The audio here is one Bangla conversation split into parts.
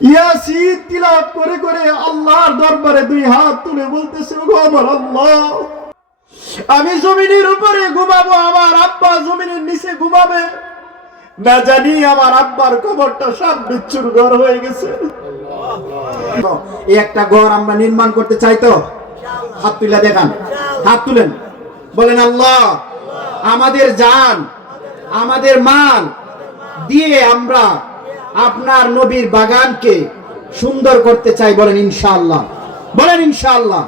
ইয়াসিন তিলাওয়াত করে করে আল্লাহর দরবারে দুই হাত তুলে বলতেছে, ওগো আমার আল্লাহ, আমি জমিনের উপরে ঘুমাবো, আমার আব্বা জমিনের নিচে ঘুমাবে, না জানি আমার আব্বার কবরটা সাপ বিচ্ছুর ঘর হয়ে গেছে। এই একটা ঘর আমরা নির্মাণ করতে চাই তো? হাত তুলে দেখান, হাত তুলেন, বলেন আল্লাহ আমাদের জান আমাদের মাল দিয়ে আমরা আপনার নবীর বাগানকে সুন্দর করতে চাই। বলেন ইনশাআল্লাহ, বলেন ইনশাআল্লাহ।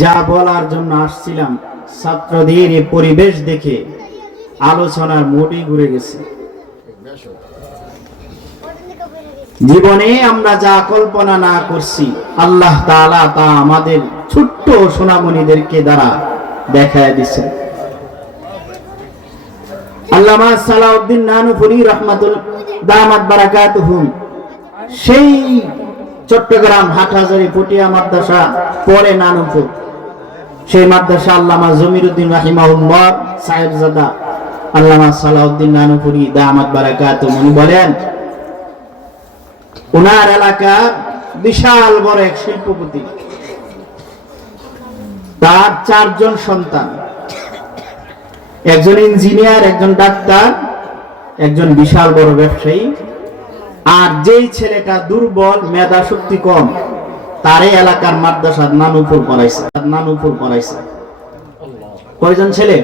যা বলার জন্য আসছিলাম, ছাত্রদের এই পরিবেশ দেখে আলোচনার মোড়ই ঘুরে গেছে। জীবনে আমরা যা কল্পনা না করছি আল্লাহ তাআলা তা আমাদের ছোট্ট সোনামণিদেরকে দ্বারা দেখায় দিয়েছে। আল্লামা সালাউদ্দিন নানুপুরি রাহমাতুল্লাহ দামাত বারাকাতুহুম সেই চট্টগ্রাম হাটহাজারী পটিয়া মাদ্রাসা পরে নানুপুর, সেই মাদ্রাসা আল্লামা জমিরুদ্দিন রাহিমাহুল্লাহ সাহেবজাদা আল্লামা সালাউদ্দিন নানুপুরি দামাত বারাকাতুহুম উনি বলেন, ওনার এলাকা বিশাল বড় এক শিল্পপতি, তার 4 জন সন্তান, একজন ইঞ্জিনিয়ার, একজন ডাক্তার, একজন বিশাল বড় ব্যবসায়ী, আর যেই ছেলেটা দুর্বল, মেধা শক্তি কম, তারই এলাকার মাদ্রাসা নানুপুর পড়াইছে। কয়জন ছেলে?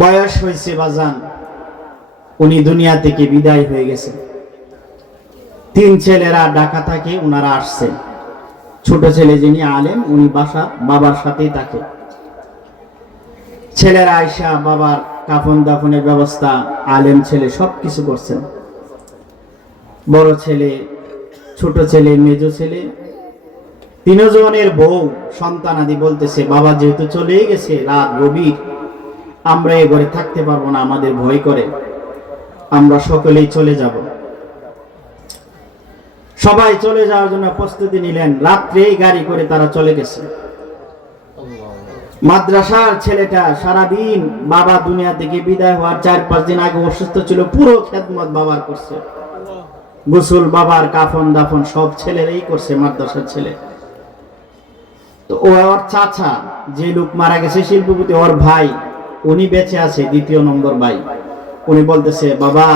বয়স হয়েছে বাজান, উনি দুনিয়া থেকে বিদায় হয়ে গেছে। 3 ছেলেরা ঢাকা থাকে, উনারা আসছেন। ছোট ছেলে যিনি আলেম, উনি বাবার সাথেই থাকে। ছেলেরা আয়সা বাবার কাফন দাফনের ব্যবস্থা, আলেম ছেলে সবকিছু করছেন। বড় ছেলে, ছোট ছেলে, মেজ ছেলে, 3 জনের বউ সন্তানাদি বলতেছে, বাবা যেহেতু চলে গেছে, রাত গভীর, আমরা এ ঘরে থাকতে পারবো না, আমাদের ভয় করে, আমরা সকলেই চলে যাব। সবাই চলে যাওয়ার জন্য প্রস্তুতি নিলেন। রাত্রেই গাড়ি করে তারা চলে গেছে। মাদ্রাসার ছেলেটা সারাদিন, বাবা দুনিয়া থেকে বিদায় হওয়ার 4-5 দিন আগে অসুস্থ ছিল, পুরো খেদমত বাবার করছে, গোসল, বাবার কাফন দাফন সব ছেলেরাই করছে, মাদ্রাসার ছেলে। তো ওর চাচা যে লোক মারা গেছে শিল্পপতি, ওর ভাই উনি বেঁচে আছে, 2 নম্বর ভাই, উনি বলতেছে, বাবা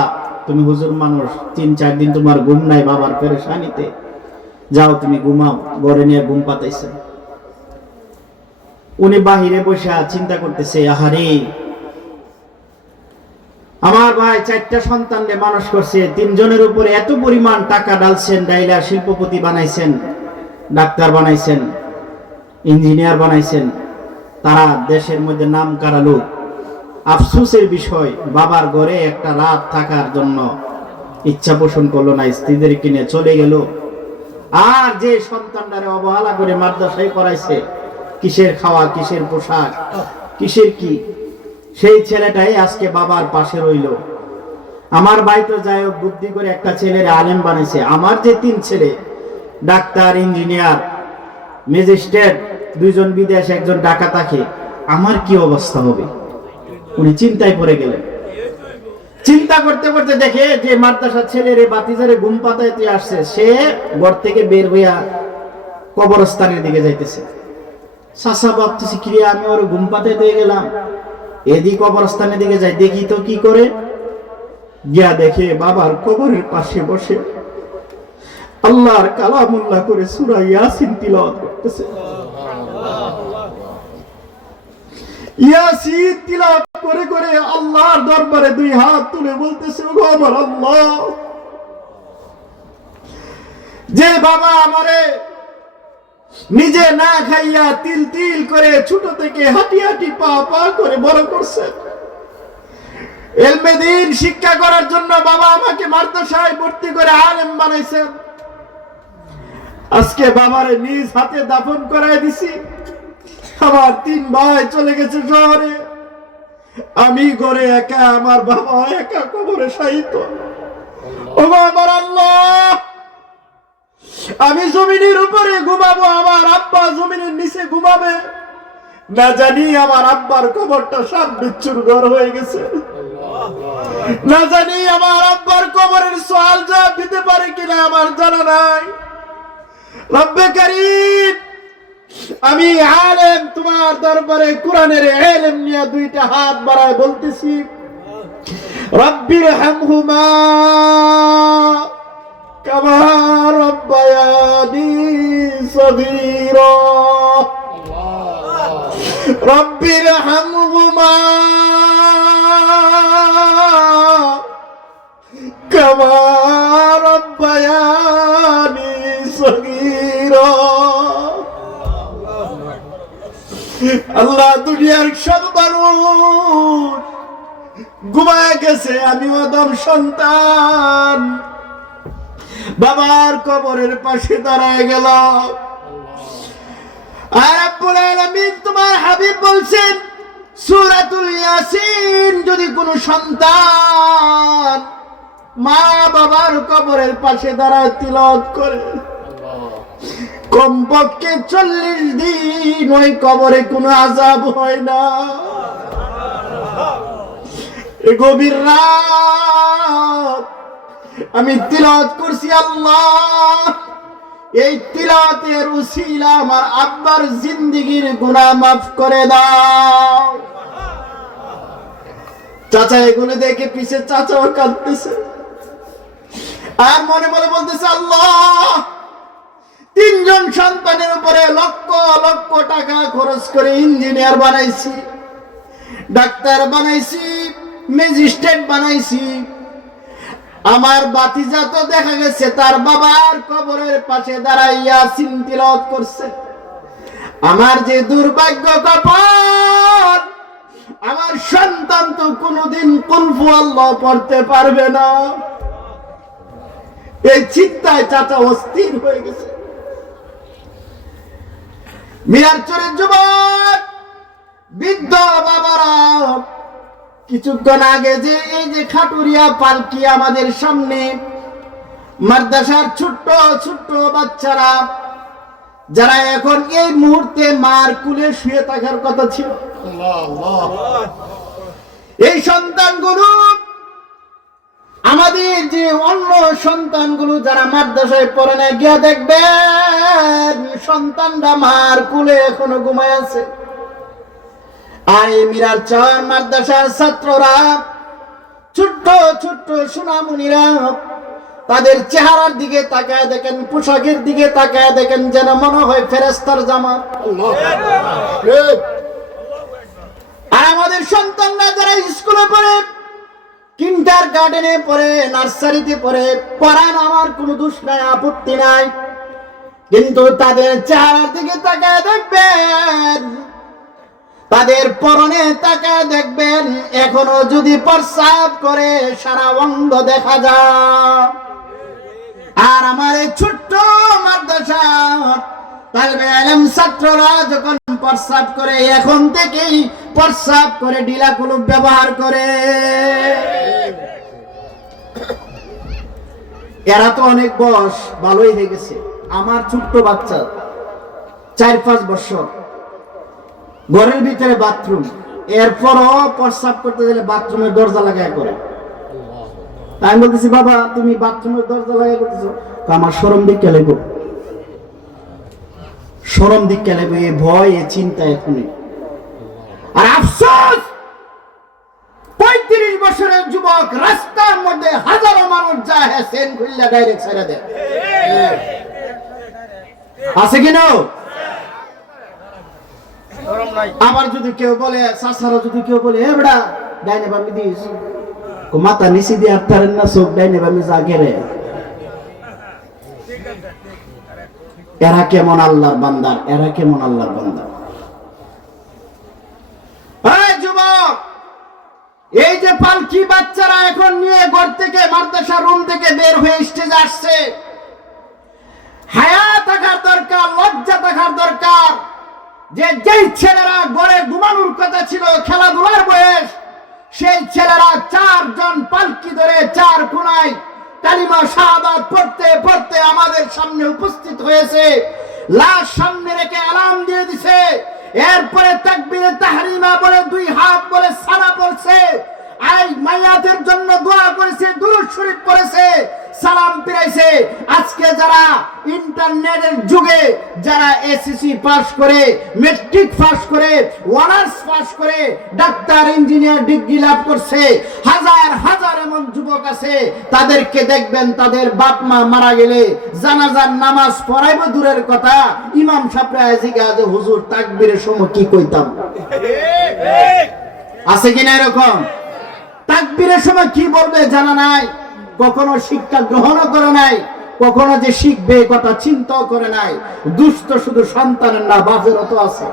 তুমি হুজুর মানুষ, 3-4 দিন তোমার ঘুম নাই বাবার পেরেশানিতে, যাও তুমি ঘুমাও। ঘরে নিয়ে ঘুম পাতাইছে। উনি বাহিরে বসে চিন্তা করতেছে, আহারে আমার ভাই 4টা সন্তানকে মানুষ করছে, 3 জনের উপরে এত পরিমাণ টাকা ঢালছেন, ডাইলা শিল্পপতি বানাইছেন, ডাক্তার বানাইছেন, ইঞ্জিনিয়ার বানাইছেন, তারা দেশের মধ্যে নাম করা লোক। আফসোসের বিষয়, বাবার ঘরে একটা রাত থাকার জন্য ইচ্ছা পোষণ করলো না, স্ত্রীদের কিনে চলে গেল। আর যে সন্তানটারে অবহেলা করে মাদ্রাসায় পড়াইছে, কিসের খাওয়া, কিসের পোশাক, কিসের কি, সেই ছেলেটাই আজকে বাবার পাশে রইল। আমার ভাই তো যাই হোক বুদ্ধি করে একটা ছেলের আলেম বানাইছে। আমার যে 3 ছেলে, ডাক্তার, ইঞ্জিনিয়ার, ম্যাজিস্ট্রেট, 2 জন বিদেশ, 1 জন ঢাকা থাকে, আমার কি অবস্থা হবে? উনি চিন্তায় পড়ে গেলেন। চিন্তা করতে করতে দেখে যে মাদ্রাসার ছেলের বাতিজারে ঘুম পাতাইতে আসছে, সে ঘর থেকে বের হইয়া কবরস্থানের দিকে যাইতেছে। চাচা ভাবতেছি, কি রে, আমি ওর ঘুম পাতাইতে গেলাম, এদিক কবরস্থানের দিকে যাই, দেখি তো কি করে। গিয়া দেখে বাবার কবরের পাশে বসে আল্লাহর কালামুল্লাহ করে সূরা ইয়াসিন তিলাওয়াত করতেছে। ইয়াসিন তিলাওয়াত করে করে আল্লাহর দরবারে 2 হাত তুলে বলতেছে, ওগো আমার আল্লাহ, যে বাবা আমারে নিজে না খাইয়া তিল তিল করে ছোট থেকে হাঁটি হাঁটি পা পা করে বড় করছে, ইলমে দ্বীন শিক্ষা করার জন্য বাবা আমাকে মাদ্রাসায় ভর্তি করে আলেম বানাইছেন, আজকে বাবারে নিজ হাতে দাফন করাই দিছি। আমার 3 ভাই চলে গেছে শহরে, আমি ঘরে একা, আমার বাবা একা কবরে শায়িত। ওগো আমার আল্লাহ, আমি জমিনের উপরে ঘুমাবো, আমার আব্বা জমিনের নিচে ঘুমাবে, না জানি আমার আব্বার কবরটা সাপ বিচ্ছুর ঘর হয়ে গেছে। না জানি আমার আব্বার কবরের সওয়াল জবাব দিতে পারে কিনা আমার জানা নাই। রব্বে কারীম, আমি আলেম তোমার দরবারে কোরআনের ইলম নিয়ে দুইটা হাত বাড়ায় বলতেছি, রব্বির হামহুমা কামা রব্বায়ানি সগীরা, রব্বির হামহুমা কামা রব্বায়ানি সগীরা। আল্লাহ, দুনিয়ার সব মানুষ ঘুমায় গেছে, আমি আদম সন্তান বাবার কবরের পাশে দাঁড়ায় গেল। আর রব্বুল আলামিন তোমার হাবিব বলছেন সূরাতুল ইয়াসিন, যদি কোনো সন্তান মা বাবার কবরের পাশে দাঁড়ায় তিলাওয়াত করে কমপক্ষে 40 দিন ওই কবরে কোনো আযাব হয় না। এই গভীর রাত আমি তিলাওয়াত করছি, আল্লাহ এই তিলাওয়াতের উসিলা আমার আব্বার জিন্দেগীর গুনাহ মাফ করে দাও। চাচা এগুলো দেখে পিছে চাচাও কাঁদতেছে আর মনে মনে বলতেছে, আল্লাহ 3 জন সন্তানের উপরে লক্ষ লক্ষ টাকা খরচ করে ইঞ্জিনিয়ার বানাইছি, ডাক্তার বানাইছি, ম্যাজিস্ট্রেট বানাইছি। আমার বাতিজা তো দেখা গেছে তার বাবার কবরের পাশে দাঁড়াইয়া ইয়াসিন তিলাওয়াত করছে। আমার যে দুর্ভাগ্য কপাল, আমার সন্তান তো কোনোদিন কুল হুয়াল্লাহ পড়তে পারবে না। এই চিন্তায় চাচা অস্থির হয়ে গেছে। মিরারচরের যুবক বৃদ্ধ বাবারা কিছুক্ষণ আগে যে এই যে খাটুরিয়া পালকি আমাদের সামনে, মাদ্রাসার ছোট্ট ছোট্ট বাচ্চারা যারা এখন এই মুহূর্তে মার কুলে শুয়ে থাকার কথা ছিল, এই সন্তানগুলো আমাদের যে অন্য সন্তানগুলো যারা মাদ্রাসায় পড়ে না, গিয়া দেখবেন সন্তানরা মার কুলে এখনো ঘুমায় আছে। আর এই মিরারচর মাদ্রাসার ছাত্ররা, ছোট্ট ছোট্ট সোনামণিরা, তাদের চেহারার দিকে তাকায় দেখেন, পোশাকের দিকে তাকায় দেখেন, যেন মনে হয় ফেরেশতার জামা। আর আমাদের সন্তানরা যারা স্কুলে পড়ে, কিন্ডার গার্ডেনে পড়ে, নার্সারিতে পড়ে, পড়ান আমার কোনো দোষ নাই, আপত্তি নাই, কিন্তু তাদের চেহারার দিকে তাকায় দেখবেন, তাদের পরনে তাকায় দেখবেন, এখনো যদি প্রস্রাব করে সারা অঙ্গ দেখা যায়। আর আমার এই ছোট্ট মাদ্রাসা তালবে ইলম ছাত্ররা যখন প্রস্রাব করে, এখন থেকেই প্রস্রাব করে ঢিলা কুলুপ ব্যবহার করে। এরা তো অনেক বয়স ভালোই হয়ে গেছে। আমার ছোট্ট বাচ্চা 4-5 বছর, ঘরের ভিতরে বাথরুম, এরপরও প্রস্রাব করতে গেলে বাথরুমের দরজা লাগায় করে। আমি বলতেছি, বাবা তুমি বাথরুমের দরজা লাগাই করতেছো? আমার শরম দিক কেলে গো, শরম দিক কেলে গো, এ ভয় এ চিন্তা এখনই। আর আফসোস, 35 বছরের যুবক রাস্তার মধ্যে হাজারো মানুষ যায়, হ্যাঁ সেন খুললা ডাইরেক্ট ছেড়ে দেয়। আছে কিনা? আবার যদি কেউ বলে, চাচারা যদি কেউ বলে, হে বেড়া ডাইনে বামি দিস, মাথা নিচে দিয়ে আটটারেন না, চোখ ডাইনে বামি জাগে রে। এরা কেমন আল্লাহর বান্দা, এরা কেমন আল্লাহর বান্দা। যুবক, এই যে পালকি বাচ্চারা এখন নিয়ে ঘর থেকে, মাদ্রাসা রুম থেকে বের হয়ে স্টেজে আসছে, হায়া থাকার দরকার, লজ্জা থাকার দরকার। যে যেই ছেলেরা ঘরে ঘুমানোর কথা ছিল, খেলাধুলার বয়স, সেই ছেলেরা 4 জন পালকি ধরে 4 কোনায় কালিমা শাহাদাত পড়তে পড়তে আমাদের সামনে উপস্থিত হয়েছে। লাশ সামনে রেখে আলাম দিয়ে দিছে, এরপরে তাকবীরে তাহরিমা বলে 2 হাত বলে সানা পড়ছে। আই মাইয়াতের জন্য দোয়া করেছে, দুরূদ শরীফ পড়েছে, সালাম ফিরাইছে। আজকে যারা ইন্টারনেটের যুগে যারা এসএসসি পাস করে, মেট্রিক পাস করে, অনার্স পাস করে ডাক্তার ইঞ্জিনিয়ার ডিগ্রি লাভ করছে, হাজার হাজার এমন যুবক আছে, তাদেরকে দেখবেন তাদের বাপ মা মারা গেলে জানাজার নামাজ পড়াইব দূরের কথা, ইমাম সাহেবরা জিজ্ঞাসা হুজুর তাকবীরের সময় কি কইতাম? আছে কিনা এরকম? তাকবীরের সময় কি বলবে জানা নাই, কখনো শিক্ষা গ্রহণও করে নাই, কখনো যে শিখবে কথা চিন্তাও করে নাই। দুষ্ট শুধু সন্তানের না, বাপেরও তো আছে।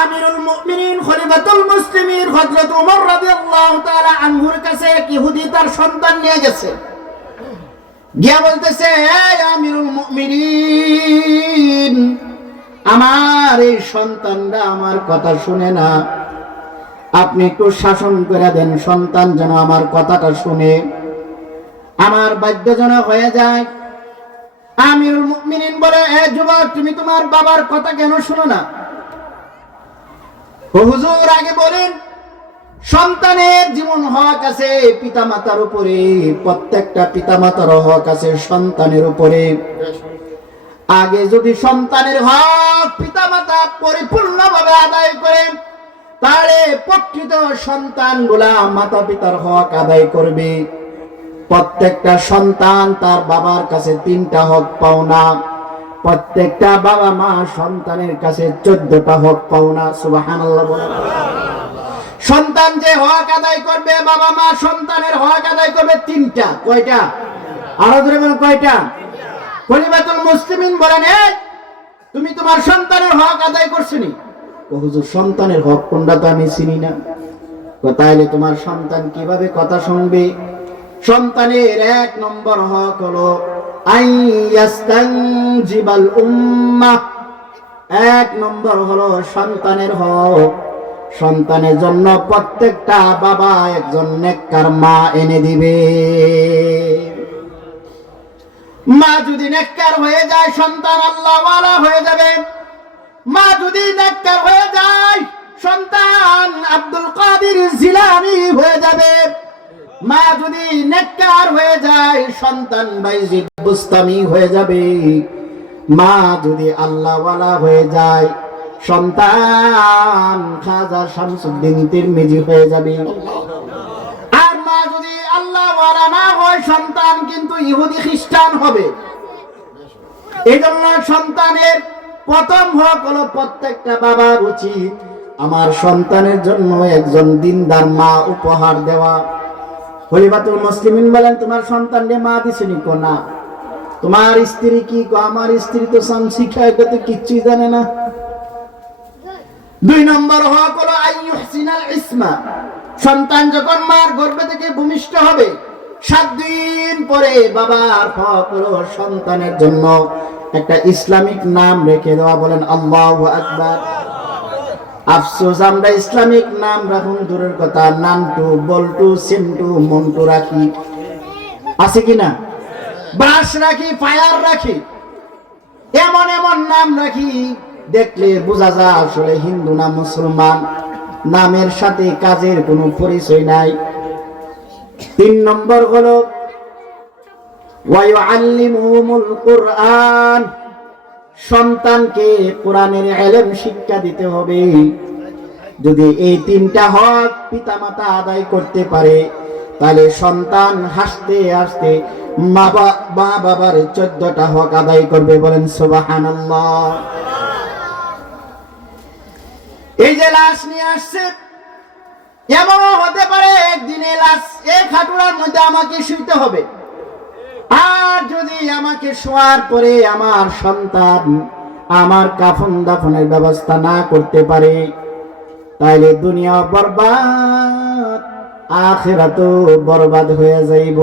আমিরুল মুমিনিন খলিফাতুল মুসলিমিন হযরত ওমর রাদিয়াল্লাহু তাআলা আনহুর কাছে এক ইহুদি তার সন্তান নিয়ে গেছে, গিয়া বলতেছে, এই আমিরুল মুমিনিন, আমার এই সন্তানরা আমার কথা শুনে না, আপনি একটু শাসন করে দেন, সন্তান যেন আমার কথাটা শুনে, আমার বাধ্যজনক হয়ে যায়। আমিরুল মুমিনিন বলে, এ যুবক, তুমি তোমার বাবার কথা কেন শুনো না? হুজুর, আগে বলেন, সন্তানের জীবন হক আছে পিতামাতার উপরে, প্রত্যেকটা পিতামাতার হক আছে সন্তানের উপরে। আগে যদি সন্তানের হক পিতামাতা পরিপূর্ণভাবে আদায় করে, তাহলে প্রকৃত সন্তানগুলা মাতা পিতার হক আদায় করবে। প্রত্যেকটা সন্তান তার বাবার কাছে 3টা হক পাওনা, প্রত্যেকটা বাবা মা সন্তানের কাছে 14টা হক পাওনা। সুবহানাল্লাহ বলেন। সন্তান যে হক আদায় করবে, বাবা মা সন্তানের হক আদায় করবে 3টা। কয়টা? আরো ধরে বলেন, কয়টা? খলিফাতুল মুসলিমিন বলেন, এই তুমি তোমার সন্তানের হক আদায় করছনি? হুজুর, সন্তানের হক কোনটা তো আমি চিনি না। তাইলে তোমার সন্তান কিভাবে কথা শুনবে? সন্তানের 1 নম্বর হক হলো আইয়াস্তানজিবাল উম্মাহ। 1 নম্বর হলো সন্তানের হক, সন্তানের জন্য প্রত্যেকটা বাবা একজন নেককার মা এনে দিবে। মা যদি নেককার হয়ে যায়, সন্তান আল্লাহওয়ালা হয়ে যাবে। মা যদি নেককার হয়ে যায়, সন্তান আব্দুল কাদের জিলানী হয়ে যাবে। মা যদি নেককার হয়ে যায়, সন্তান বাইজিদ বুস্তামি হয়ে যাবে। মা যদি আল্লাহওয়ালা হয়ে যায়, সন্তান খাজা শামসুদ্দিন তিরমিজি হয়ে যাবে। আর মা যদি আল্লাহওয়ালা না হয়, সন্তান কিন্তু ইহুদি খ্রিস্টান হবে। এই জন্য সন্তানের প্রথম হক হলো প্রত্যেকটা বাবার উচিত আমার সন্তানের জন্য একজন দিনদার মা উপহার দেওয়া। খলিফাতুল মুসলিমিন বলেন, তোমার সন্তানকে মা দিছেনি? কো না। তোমার স্ত্রী কি? কো আমার স্ত্রী তো শিখায় তো কিচ্ছুই জানে না। 2 নম্বর হক হলো আইয়ুহসিনাল ইসমা। সন্তান যখন মার গর্ভে থেকে ভূমিষ্ঠ হবে, 7 দিন পরে বাবার হক হলো সন্তানের জন্য একটা ইসলামিক নাম রেখে দেওয়া। বলেন আল্লাহু আকবার। আফসোস, আমরা ইসলামিক নাম রাখুন দূরের কথা, নান্টু, বল্টু, সিন্টু, মন্টু রাখি, আছে কিনা? ব্রাশ রাখি, ফায়ার রাখি, এমন এমন নাম রাখি, দেখলে বোঝা যায় আসলে হিন্দু না মুসলমান। নামের সাথে কাজের কোনো পরিচয় নাই। 3 নম্বর হলো ওয়ায়ুআল্লিমুহুমুল কুরআন। সন্তানকে কোরআনের ইলম শিক্ষা দিতে হবে। যদি এই 3টা হক পিতামাতা আদায় করতে পারে, তাহলে সন্তান হাসতে হাসতে মা বাবার 14টা হক আদায় করবে। বলেন সুবহানাল্লাহ। এই যে লাশ নিয়ে আসছে, এমনও হতে পারে একদিনে লাশ এই খাটুরার মধ্যে আমাকে শুইতে হবে। আর যদি আমাকে শোয়ার পরে আমার সন্তান আমার কাফন দাফনের ব্যবস্থা না করতে পারে, তাইলে দুনিয়া বরবাদ, আখিরাতও বরবাদ হয়ে যাইব।